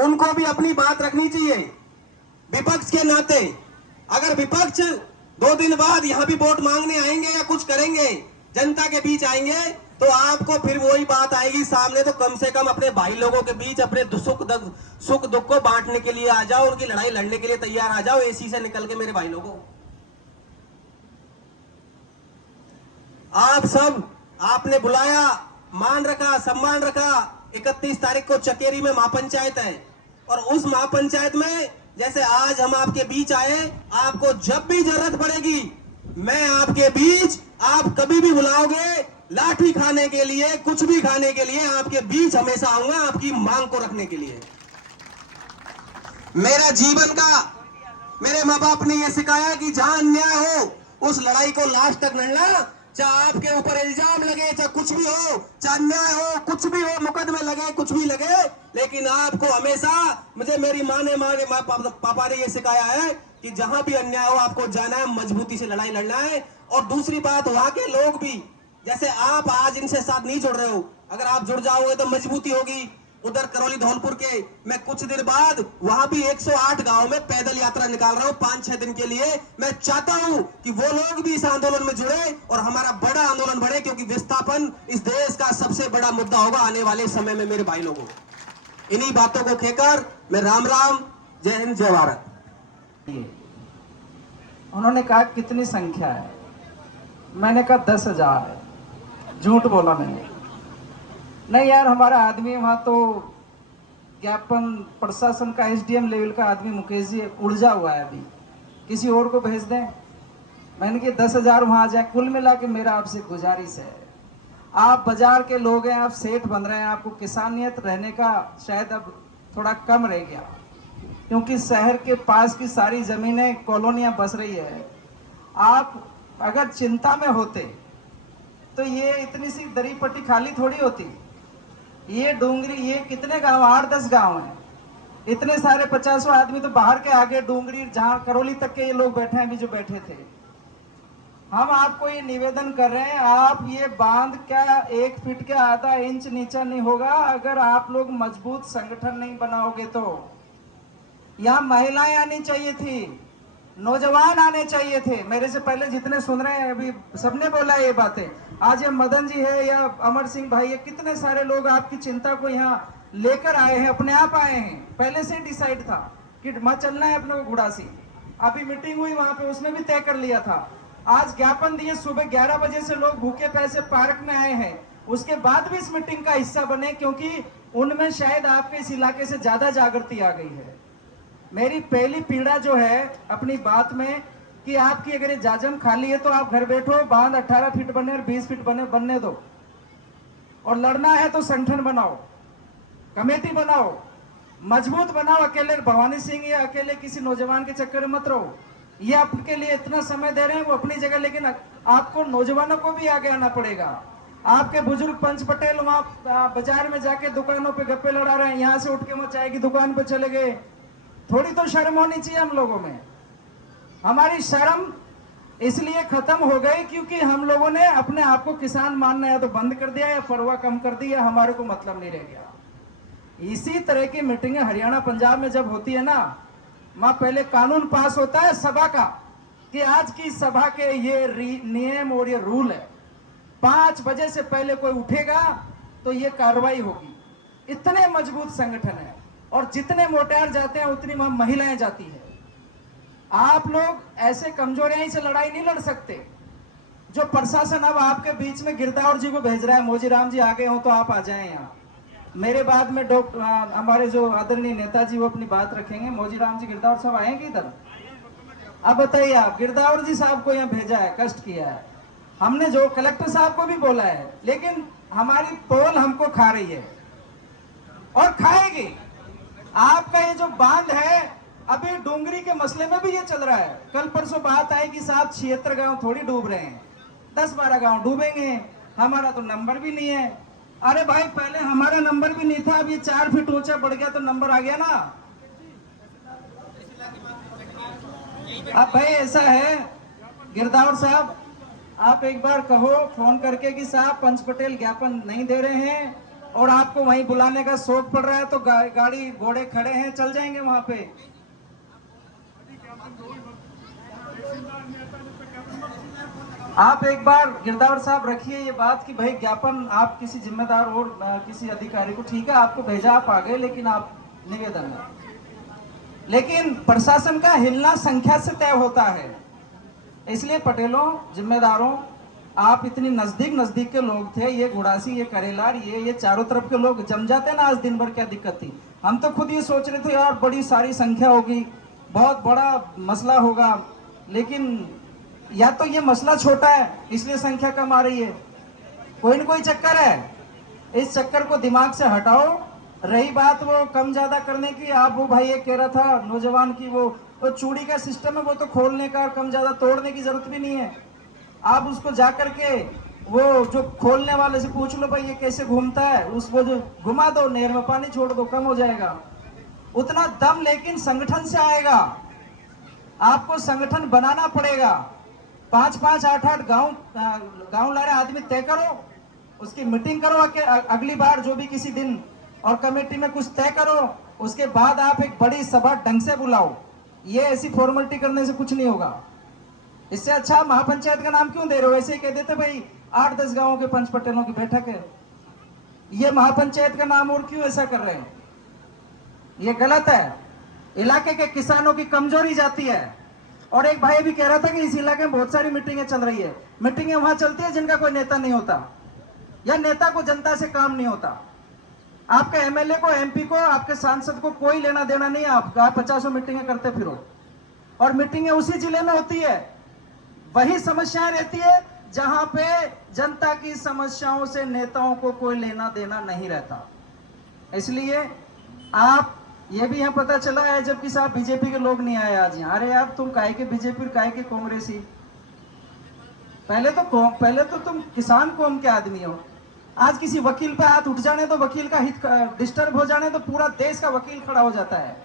उनको भी अपनी बात रखनी चाहिए विपक्ष के नाते। अगर विपक्ष 2 दिन बाद यहाँ भी वोट मांगने आएंगे या कुछ करेंगे, जनता के बीच आएंगे, तो आपको फिर वही बात आएगी सामने। तो कम से कम अपने भाई लोगों के बीच अपने सुख दुख को बांटने के लिए आ जाओ, उनकी लड़ाई लड़ने के लिए तैयार आ जाओ एसी से निकल के मेरे भाई लोगों। आप सब आपने बुलाया, मान रखा, सम्मान रखा। 31 तारीख को चकेरी में महापंचायत है और उस महापंचायत में जैसे आज हम आपके बीच आए, आपको जब भी जरूरत पड़ेगी मैं आपके बीच, आप कभी भी बुलाओगे लाठी खाने के लिए, कुछ भी खाने के लिए, आपके बीच हमेशा आऊंगा आपकी मांग को रखने के लिए। मेरा जीवन का मेरे माँ बाप ने यह सिखाया कि जहां अन्याय हो उस लड़ाई को लास्ट तक लड़ना, चाहे आपके ऊपर इल्जाम लगे, चाहे कुछ भी हो, चाहे अन्याय हो, कुछ भी हो, मुकदमे लगे, कुछ भी लगे, लेकिन आपको हमेशा, मुझे मेरी माँ ने पापा ने यह सिखाया है कि जहां भी अन्याय हो आपको जाना है, मजबूती से लड़ाई लड़ना है। और दूसरी बात, वहां के लोग भी, जैसे आप आज इनसे साथ नहीं जुड़ रहे हो, अगर आप जुड़ जाओगे तो मजबूती होगी। उधर करौली धौलपुर के मैं कुछ देर बाद वहां भी 108 गांव में पैदल यात्रा निकाल रहा हूं 5-6 दिन के लिए। मैं चाहता हूं कि वो लोग भी इस आंदोलन में जुड़े और हमारा बड़ा आंदोलन बढ़े, क्योंकि विस्थापन इस देश का सबसे बड़ा मुद्दा होगा आने वाले समय में मेरे भाई लोगों। इन्हीं बातों को कहकर मैं राम राम, जय हिंद, जय भारत। उन्होंने कहा कितनी संख्या है, मैंने कहा 10,000 है। झूठ बोला मैंने, नहीं यार हमारा आदमी वहां तो ज्ञापन प्रशासन का एसडीएम लेवल का आदमी मुकेश जी उलझा हुआ है, अभी किसी और को भेज दें। मैंने कहा 10,000 वहां आ जाए। कुल मिला के मेरा आपसे गुजारिश है, आप बाजार के लोग हैं, आप सेठ बन रहे हैं, आपको किसानियत रहने का शायद अब थोड़ा कम रह गया, क्योंकि शहर के पास की सारी जमीनें कॉलोनियां बस रही है। आप अगर चिंता में होते तो ये इतनी सी दरी पट्टी खाली थोड़ी होती। ये डूंगरी, ये कितने गांव, 8-10 गांव हैं, इतने सारे 50 आदमी तो बाहर के आगे डूंगरी, जहां करौली तक के ये लोग बैठे हैं, अभी जो बैठे थे। हम आपको ये निवेदन कर रहे हैं, आप ये बांध क्या 1 फीट के आधा इंच नीचा नहीं होगा अगर आप लोग मजबूत संगठन नहीं बनाओगे तो। यहाँ महिलाएं आनी चाहिए थी, नौजवान आने चाहिए थे। मेरे से पहले जितने सुन रहे हैं अभी सबने बोला ये बातें। आज ये मदन जी है या अमर सिंह भाई है, कितने सारे लोग आपकी चिंता को यहाँ लेकर आए हैं, अपने आप आए हैं। पहले से डिसाइड था कि वहां चलना है अपने को गुड़ासी। अभी मीटिंग हुई वहां पे, उसमें भी तय कर लिया था। आज ज्ञापन दिए, सुबह 11 बजे से लोग भूखे पैसे पार्क में आए हैं, उसके बाद भी इस मीटिंग का हिस्सा बने, क्योंकि उनमें शायद आपके इस इलाके से ज्यादा जागृति आ गई है। मेरी पहली पीड़ा जो है अपनी बात में कि आपकी अगर ये जाजम खाली है तो आप घर बैठो, बांध 18 फीट बने और 20 फीट बनने दो। और लड़ना है तो संगठन बनाओ, कमेटी बनाओ, मजबूत बनाओ। अकेले भवानी सिंह या अकेले किसी नौजवान के चक्कर में मत रहो। ये आपके लिए इतना समय दे रहे हैं वो अपनी जगह, लेकिन आपको नौजवानों को भी आगे आना पड़ेगा। आपके बुजुर्ग पंच पटेल वहां बाजार में जाके दुकानों पे गप्पे लड़ा रहे हैं, यहाँ से उठ के वो चाय की दुकान पे चले गए। थोड़ी तो शर्म होनी चाहिए हम लोगों में। हमारी शर्म इसलिए खत्म हो गई क्योंकि हम लोगों ने अपने आप को किसान मानना या तो बंद कर दिया या परवाह कम कर दी, या हमारे को मतलब नहीं रह गया। इसी तरह की मीटिंगें हरियाणा पंजाब में जब होती है ना, वहां पहले कानून पास होता है सभा का कि आज की सभा के ये नियम और ये रूल है, 5 बजे से पहले कोई उठेगा तो ये कार्रवाई होगी। इतने मजबूत संगठन है, और जितने मोटार जाते हैं उतनी वहां महिलाएं जाती है। आप लोग ऐसे कमजोरियां से लड़ाई नहीं लड़ सकते। जो प्रशासन अब आपके बीच में गिरदावर जी को भेज रहा है, मोजीराम जी आ गए हो तो आप आ जाएं यहाँ। मेरे बाद में डॉक्टर हमारे जो आदरणीय नेताजी वो अपनी बात रखेंगे। मोजीराम जी, गिरदावर साहब आएंगे इधर। अब बताइए, आप गिरदावर जी साहब को यहाँ भेजा है, कष्ट किया है हमने, जो कलेक्टर साहब को भी बोला है, लेकिन हमारी पोल हमको खा रही है और खाएगी। आपका ये जो बांध है, अभी डूंगरी के मसले में भी ये चल रहा है। कल परसों बात आई कि साहब 76 गांव थोड़ी डूब रहे हैं, 10-12 गांव डूबेंगे, हमारा तो नंबर भी नहीं है। अरे भाई, पहले हमारा नंबर भी नहीं था, अब ये 4 फीट ऊंचा बढ़ गया तो नंबर आ गया ना। अब भाई ऐसा है गिरदावर साहब, आप एक बार कहो फोन करके कि साहब पंच पटेल ज्ञापन नहीं दे रहे हैं, और आपको वहीं बुलाने का शौक पड़ रहा है तो गाड़ी घोड़े खड़े हैं, चल जाएंगे वहां पे। आप एक बार गिरदावर साहब रखिए ये बात कि भाई ज्ञापन आप किसी जिम्मेदार और किसी अधिकारी को, ठीक है आपको भेजा, आप आ गए, लेकिन आप निवेदन है, लेकिन प्रशासन का हिलना संख्या से तय होता है। इसलिए पटेलों, जिम्मेदारों, आप इतनी नजदीक के लोग थे, ये गुड़ासी, ये करेलार, ये चारों तरफ के लोग जम जाते ना, आज दिन भर क्या दिक्कत थी। हम तो खुद ये सोच रहे थे यार बड़ी सारी संख्या होगी, बहुत बड़ा मसला होगा, लेकिन या तो ये मसला छोटा है इसलिए संख्या कम आ रही है, कोई न कोई चक्कर है। इस चक्कर को दिमाग से हटाओ। रही बात वो कम ज्यादा करने की, आप वो भाई ये कह रहा था नौजवान की, वो चूड़ी का सिस्टम है, वो तो खोलने का, कम ज्यादा तोड़ने की जरूरत भी नहीं है। आप उसको जा करके वो जो खोलने वाले से पूछ लो भाई ये कैसे घूमता है, उसको जो घुमा दो, नहर में पानी छोड़ दो, कम हो जाएगा। उतना दम लेकिन संगठन से आएगा, आपको संगठन बनाना पड़ेगा। 5-5, 8-8 गांव लारे आदमी तय करो, उसकी मीटिंग करो अगली बार जो भी किसी दिन, और कमेटी में कुछ तय करो, उसके बाद आप एक बड़ी सभा ढंग से बुलाओ। ये ऐसी फॉर्मेलिटी करने से कुछ नहीं होगा। इससे अच्छा महापंचायत का नाम क्यों दे रहे हो? ऐसे ही कह देते भाई 8-10 गांवों के पंच पटेलों की बैठक है। ये महापंचायत का नाम और क्यों ऐसा कर रहे हैं? ये गलत है। इलाके के किसानों की कमजोरी जाती है। और एक भाई भी कह रहा था कि इस इलाके में बहुत सारी मीटिंगें चल रही है। मीटिंगें वहां चलती है जिनका कोई नेता नहीं होता, या नेता को जनता से काम नहीं होता। आपके एमएलए को, एमपी को, आपके सांसद को कोई लेना देना नहीं है। आप 50 मीटिंगें करते फिरो, और मीटिंगें उसी जिले में होती है, वही समस्याएं रहती है जहां पे जनता की समस्याओं से नेताओं को कोई लेना देना नहीं रहता। इसलिए आप ये भी यहाँ पता चला है जबकि साहब बीजेपी के लोग नहीं आए आज यहाँ। अरे यार तुम काहे के बीजेपी, काहे के कांग्रेसी? पहले तो तुम किसान कौम के आदमी हो। आज किसी वकील पे हाथ उठ जाने तो, वकील का हित डिस्टर्ब हो जाने तो पूरा देश का वकील खड़ा हो जाता है।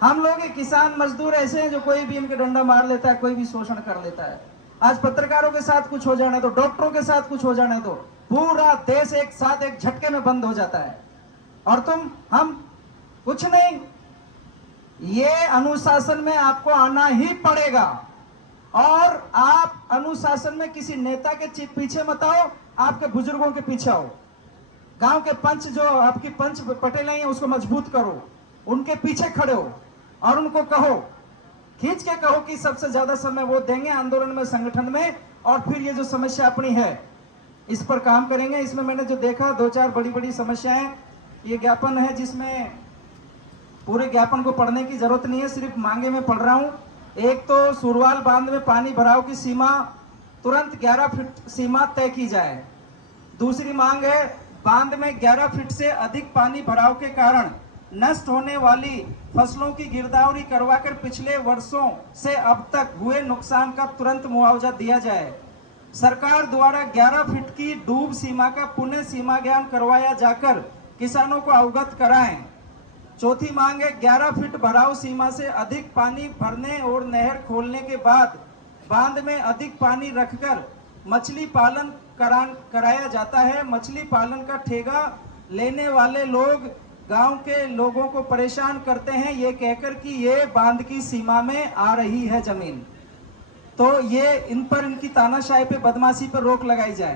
हम लोग किसान मजदूर ऐसे हैं जो कोई भी इनके डंडा मार लेता है, कोई भी शोषण कर लेता है। आज पत्रकारों के साथ कुछ हो जाने दो, डॉक्टरों के साथ कुछ हो जाने दो, पूरा देश एक साथ एक झटके में बंद हो जाता है। और हम कुछ नहीं। ये अनुशासन में आपको आना ही पड़ेगा, और आप अनुशासन में किसी नेता के पीछे मत आओ, आपके बुजुर्गों के पीछे आओ। गांव के पंच, जो आपकी पंच पटेल हैं, उसको मजबूत करो, उनके पीछे खड़े हो और उनको कहो, खींच के कहो कि सबसे ज्यादा समय वो देंगे आंदोलन में, संगठन में, और फिर ये जो समस्या अपनी है इस पर काम करेंगे। इसमें मैंने जो देखा 2-4 बड़ी समस्याएं, ये ज्ञापन है जिसमें पूरे ज्ञापन को पढ़ने की जरूरत नहीं है, सिर्फ मांगे में पढ़ रहा हूं। एक तो सुरवाल बांध में पानी भराव की सीमा तुरंत 11 फीट सीमा तय की जाए। दूसरी मांग है बांध में 11 फीट से अधिक पानी भराव के कारण नष्ट होने वाली फसलों की गिरदावरी करवाकर पिछले वर्षों से अब तक हुए नुकसान का तुरंत मुआवजा दिया जाए। सरकार द्वारा 11 फीट की डूब सीमा का पुनः सीमा ज्ञान करवाया जाकर किसानों को अवगत कराएं। चौथी मांग है 11 फीट भराव सीमा से अधिक पानी भरने और नहर खोलने के बाद बांध में अधिक पानी रखकर मछली पालन कराया जाता है। मछली पालन का ठेका लेने वाले लोग गांव के लोगों को परेशान करते हैं, ये कहकर कि ये बांध की सीमा में आ रही है जमीन, तो ये इन पर, इनकी तानाशाही पे, बदमाशी पर रोक लगाई जाए।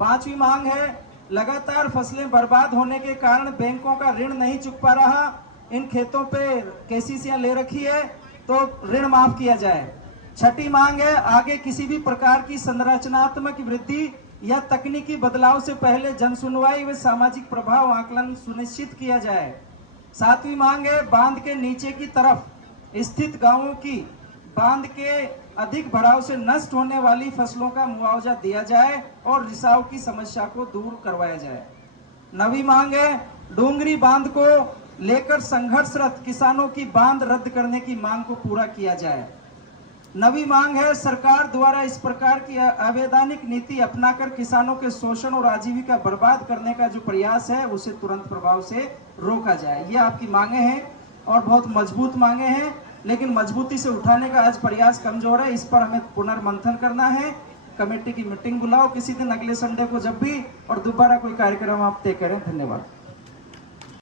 पांचवी मांग है लगातार फसलें बर्बाद होने के कारण बैंकों का ऋण नहीं चुका रहा, इन खेतों पे केसीसीयां ले रखी है तो ऋण माफ किया जाए। छठी मांग है आगे किसी भी प्रकार की संरचनात्मक वृद्धि या तकनीकी बदलाव से पहले जनसुनवाई व सामाजिक प्रभाव आकलन सुनिश्चित किया जाए। सातवीं मांग है बांध के नीचे की तरफ स्थित गांवों की बांध के अधिक भराव से नष्ट होने वाली फसलों का मुआवजा दिया जाए और रिसाव की समस्या को दूर करवाया जाए। नवी मांग है डूंगरी बांध को लेकर संघर्षरत किसानों की बांध रद्द करने की मांग को पूरा किया जाए। नवी मांग है सरकार द्वारा इस प्रकार की अवैधानिक नीति अपनाकर किसानों के शोषण और आजीविका बर्बाद करने का जो प्रयास है उसे तुरंत प्रभाव से रोका जाए। ये आपकी मांगे हैं और बहुत मजबूत मांगे हैं, लेकिन मजबूती से उठाने का आज प्रयास कमजोर है, इस पर हमें पुनर्मंथन करना है। कमेटी की मीटिंग बुलाओ किसी दिन अगले संडे को जब भी, और दोबारा कोई कार्यक्रम आप तय करें। धन्यवाद।